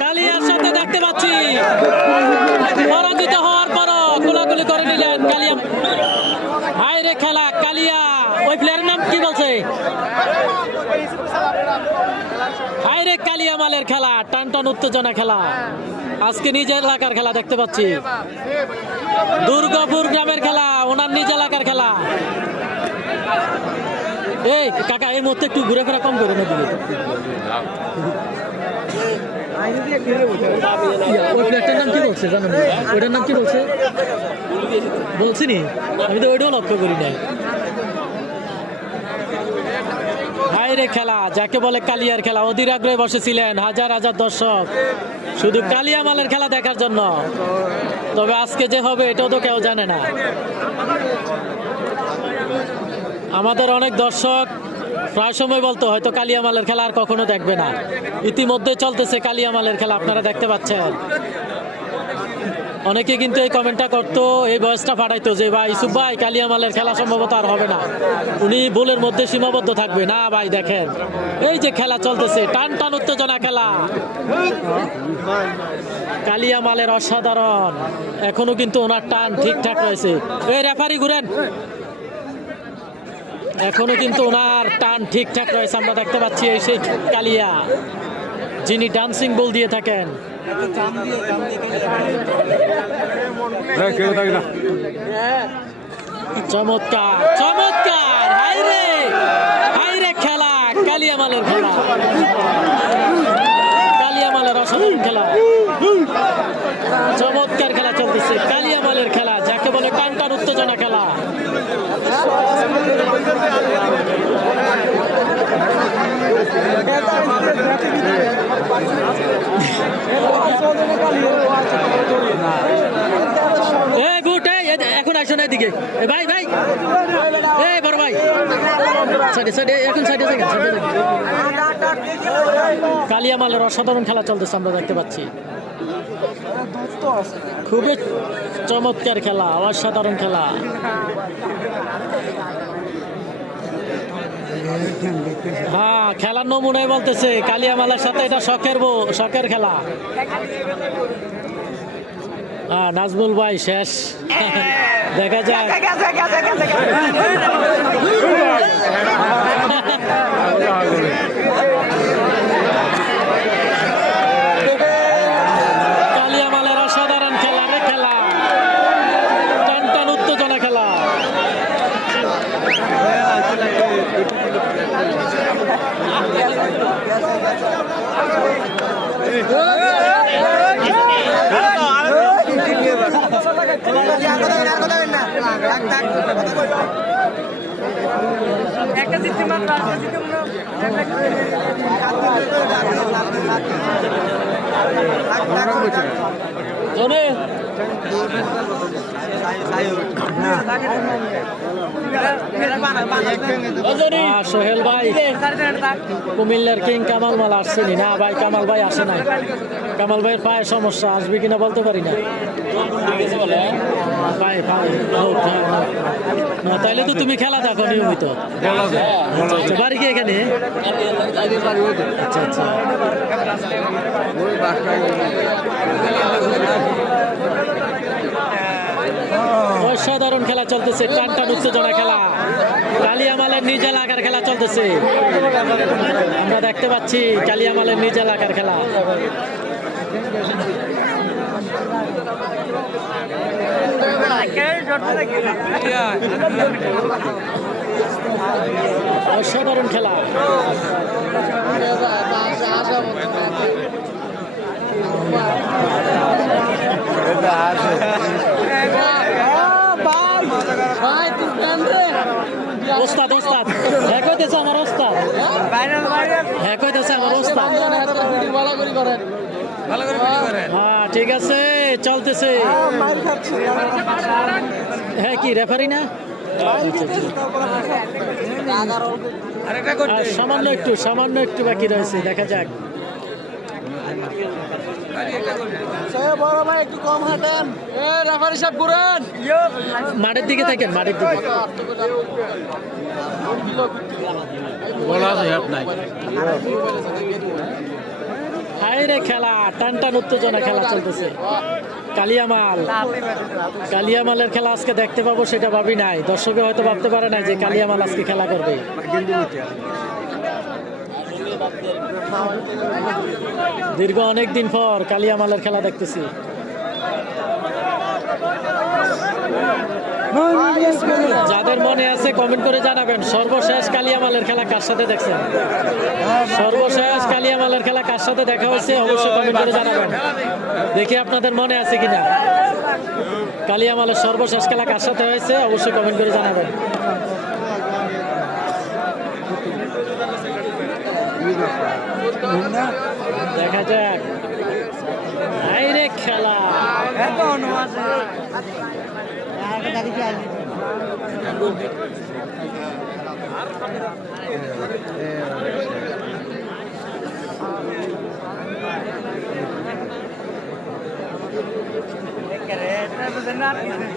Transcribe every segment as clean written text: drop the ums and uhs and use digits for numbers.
কালিয়ার সাথে দেখতে পাচ্ছি পরাজিত হওয়ার পরও গোলাগুলি করে নিলেন কালিয়া। হায় রে খেলা, কালিয়া ওই প্লেয়ারের নাম কি বলছে? হায় রে কালিয়া মালের খেলা, টান টান উত্তেজনা খেলা। আজকে নিজ এলাকার খেলা দেখতে পাচ্ছি, দুর্গাপুর গ্রামের খেলা, ওনার নিজ এলাকার খেলা। এই কাকা এই মুহূর্তে একটু ঘুরে ফেরা কম করে দিবে। ওই প্লেয়ারটার নাম কি বলছে জানো? ওইটার নাম কি বলছে বলছি নি, আমি তো ওইটাও লক্ষ্য করি না। হায়রে খেলা, যাকে বলে কালিয়ার খেলা। অধীর আগ্রহে বসেছিলেন হাজার হাজার দর্শক শুধু কালিয়া মালের খেলা দেখার জন্য। তবে আজকে যে হবে এটাও তো কেউ জানে না। আমাদের অনেক দর্শক প্রায় সময় বলতো হয়তো কালিয়া মালের খেলা আর কখনো দেখবে না। ইতিমধ্যে চলতেছে কালিয়া মালের খেলা, আপনারা দেখতে পাচ্ছেন। অনেকে কিন্তু এই কমেন্টটা করতো, এই বয়সটা ফাটাইতো যে ভাই ইসুফ ভাই কালিয়া মালের খেলা সম্ভবত আর হবে না, উনি বলের মধ্যে সীমাবদ্ধ থাকবে না। ভাই দেখেন এই যে খেলা চলতেছে, টান টান উত্তেজনা খেলা। কালিয়া মালের অসাধারণ, এখনো কিন্তু ওনার টান ঠিকঠাক রয়েছে। এই রেফারি ঘুরেন, এখনো কিন্তু ওনার টান ঠিকঠাক রয়েছে। আমরা দেখতে পাচ্ছি এই সেই কালিয়া যিনি ডান্সিং বল দিয়ে থাকেন। চমৎকার চমৎকার, হাইরে হাইরে খেলা, কালিয়া মালের খেলা, কালিয়া মালের অসাধারণ খেলা। চমৎকার খেলা চলতেছে, কালিয়া মালের খেলা, যাকে বলে টান টান উত্তেজনা খেলা। এখন আসো না এদিকে ভাই ভাই, এই বড় ভাই সাইডে সাইডে, এখন সাইডে সাইডে। কালিয়া মালের অসাধারণ খেলা চলতেছে, আমরা দেখতে পাচ্ছি। খুবই চমৎকার খেলা, অসাধারণ খেলা। হ্যাঁ, খেলার নমুনায় বলতেছে কালিয়া মালের সাথে এটা শখের খেলা। নাজমুল ভাই শেষ, দেখা যায়। কালিয়া মালের অসাধারণ খেলা রে খেলা, টান টান উত্তেজনা খেলা। সোহেল ভাই কুমিল্লার কিং কামাল মাল আসছেনি না ভাই? কামাল ভাই আসে নাই, কামাল ভাইয়ের পায়ে সমস্যা, আসবে কিনা বলতে পারি না। তাইলে তো তুমি খেলা দেখো নিয়মিত। বাড়ি কি এখানে? আচ্ছা আচ্ছা। অসাধারণ খেলা চলতেছে, টান টান উত্তেজনা খেলা। কালিয়া মালের নিজ এলাকার খেলা চলতেছে, আমরা দেখতে পাচ্ছি কালিয়া মালের নিজ এলাকার খেলা। অসাধারণ খেলা। ওস্তাদ ওস্তাদ হ্যাঁ কইতেছে আমার ওস্তাদ, হ্যাঁ কইতেছে আমার ওস্তাদ। হ্যাঁ ঠিক আছে, চলতেছে। হ্যাঁ কি রেফারি না? সামান্য একটু বাকি রয়েছে, দেখা যাক। মাঠের দিকে থাকেন, মাঠের দিকে। হায়রে খেলা, টান টান উত্তেজনা খেলা চলতেছে। কালিয়ামালের খেলা আজকে দেখতে পাবো সেটা ভাবি নাই। দর্শকে হয়তো ভাবতে পারে নাই যে কালিয়ামাল আজকে খেলা করবে। দীর্ঘ অনেক দিন পর কালিয়ামালের খেলা দেখতেছি। যাদের মনে আছে কমেন্ট করে জানাবেন, সর্বশেষ কালিয়ামালের খেলা কার সাথে দেখছেন? সর্বশেষ কালিয়ামালের খেলা কার সাথে দেখা হয়েছে অবশ্যই কমেন্ট করে জানাবেন। দেখি আপনাদের মনে আছে কিনা। কালিয়ামালের সর্বশেষ খেলা কার সাথে হয়েছে অবশ্যই কমেন্ট করে জানাবেন। দেখা যাক। আইরে খেলা,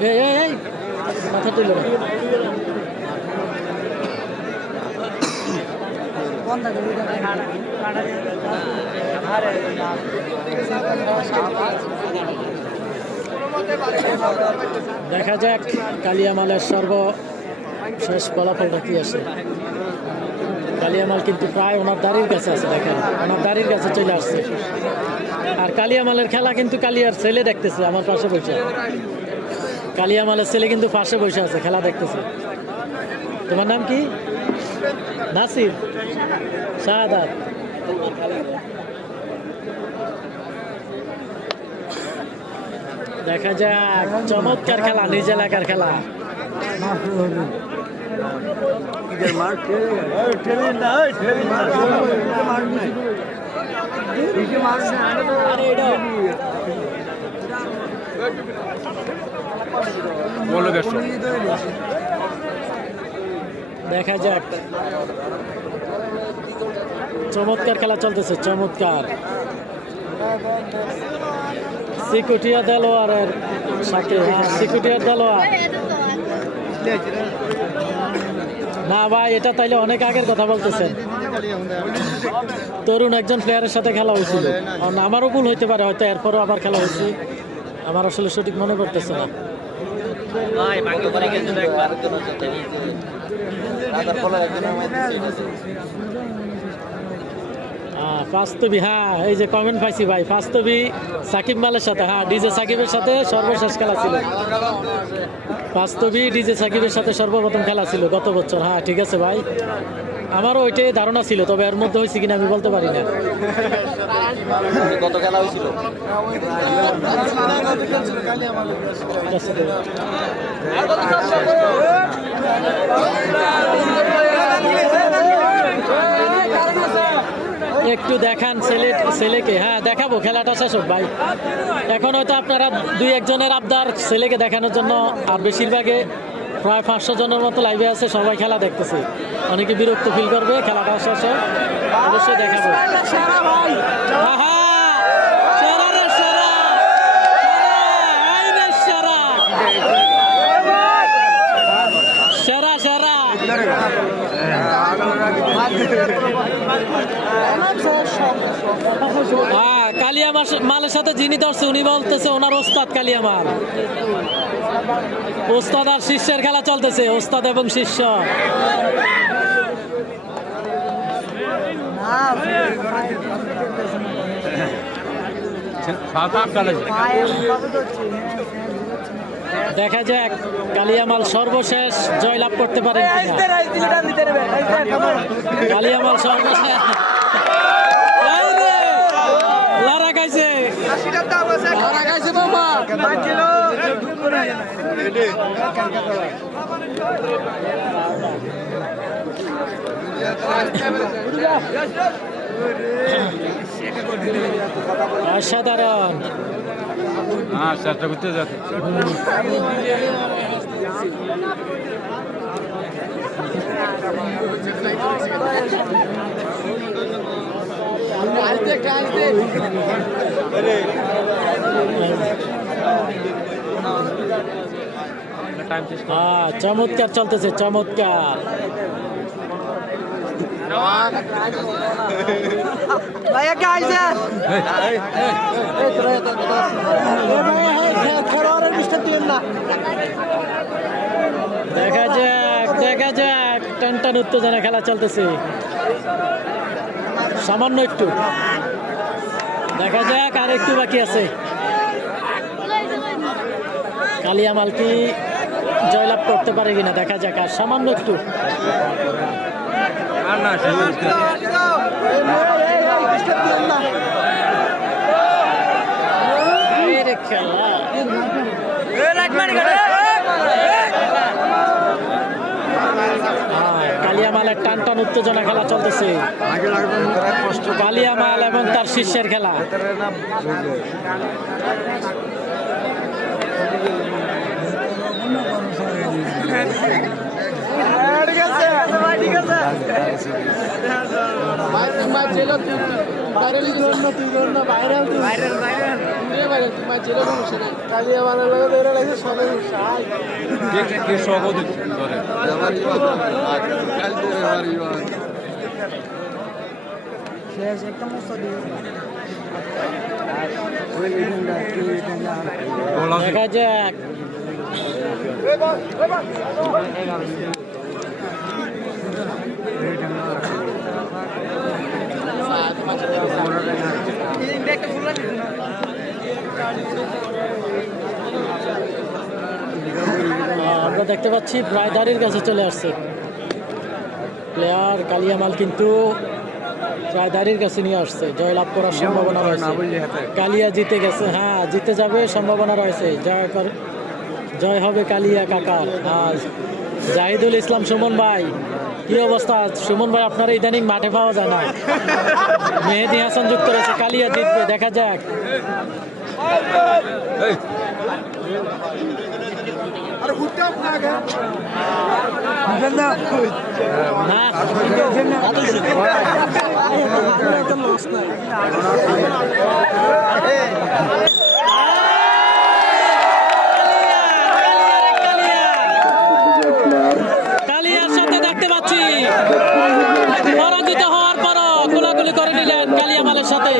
এই মাথা তুলো না। দেখা যাক কালিয়ামালের সর্বশেষ ফলাফলটা কি আসে। কালিয়ামাল কিন্তু প্রায় ওনার দাড়ির কাছে আছে, দেখেন ওনার দাড়ির কাছে চলে আসছে। আর কালিয়ামালের খেলা কিন্তু কালিয়ার ছেলে দেখতেছে আমার পাশে বসে। কালিয়ামালের ছেলে কিন্তু পাশে বসে আছে, খেলা দেখতেছে। তোমার নাম কি? নাসির, শাহাদাত। দেখা যাক, চমৎকার খেলা, নিজ এলাকার খেলা। দেখা যাক, চমৎকার খেলা চলতেছে, চমৎকার। সিকুটিয়া দেলোয়ারের সাথে, সিকুটিয়া দেলোয়ার না ভাই, এটা তাইলে অনেক আগের কথা বলতেছেন। তরুণ একজন প্লেয়ারের সাথে খেলা হয়েছিল। আমারও ভুল হইতে পারে, হয়তো এরপরও আবার খেলা হয়েছে। আমার আসলে সঠিক মনে করতেছে না। ফাস্তবি, হ্যাঁ এই যে কমেন্ট পাইছি ভাই, ফাস্তবি সাকিব মালের সাথে, হ্যাঁ ডিজে সাকিবের সাথে সর্বশেষ খেলা ছিল। ফাস্তবি ডিজে সাকিবের সাথে সর্বপ্রথম খেলা ছিল গত বছর। হ্যাঁ ঠিক আছে ভাই, আমারও ওইটাই ধারণা ছিল, তবে এর মধ্যে হয়েছে কিনা আমি বলতে পারি না। কত খেলা হয়েছিল? একটু দেখান ছেলেকে। হ্যাঁ দেখাবো, খেলাটা শেষ হোক ভাই। এখন হয়তো আপনারা দুই একজনের আবদার ছেলেকে দেখানোর জন্য, আর বেশিরভাগে প্রায় 500 জনের মতো লাইভে আছে, সবাই খেলা দেখতেছে। অনেকে বিরক্ত ফিল করবে, খেলাটা শেষ হোক অবশ্যই দেখাবো। কালিয়া মালের সাথে যিনি ধরছে উনি বলতেছে ওনার ওস্তাদ কালিয়ামাল। ওস্তাদ আর শিষ্যের খেলা চলতেছে, ওস্তাদ এবং শিষ্য। দেখা যাক কালিয়ামাল সর্বশেষ জয়লাভ করতে পারেন কিনা। কালিয়ামাল সর্বশেষ লড়া খাইছে, অসাধারণ। চেষ্টা করতে যাচ্ছে। চমৎকার চলতেছে, চমৎকার। ভাইয়া কে আইছে দেখা যাক টান টান উত্তেজনা খেলা চলতেছে সামান্য একটু দেখা যাক আর একটু বাকি আছে কালিয়ামাল কি জয়লাভ করতে পারে কিনা দেখা যাক আর সামান্য একটু খেলা কালিয়ামালের টান টান উত্তেজনা খেলা চলতেছে কালিয়ামাল এবং তার শিষ্যের খেলা দেখা যাক আমরা দেখতে পাচ্ছি প্রায় দাঁড়ির কাছে চলে আসছে প্লেয়ার কালিয়ামাল কিন্তু প্রায় দাঁড়ির কাছে নিয়ে আসছে জয়লাভ করার সম্ভাবনা রয়েছে কালিয়া জিতে গেছে হ্যাঁ জিতে যাবে সম্ভাবনা রয়েছে জয় হবে কালিয়া কাকার আর জাহিদুল ইসলাম সুমন ভাই কি অবস্থা সুমন ভাই আপনার ইদানিং মাঠে পাওয়া যায় না মেহেদি হাসান যুক্ত রয়েছে কালিয়া জিতবে দেখা যাক কালিয়ার সাথে দেখতে পাচ্ছি পরাজিত হওয়ার পরও গোলাগুলি করে নিলেন কালিয়ামালের সাথে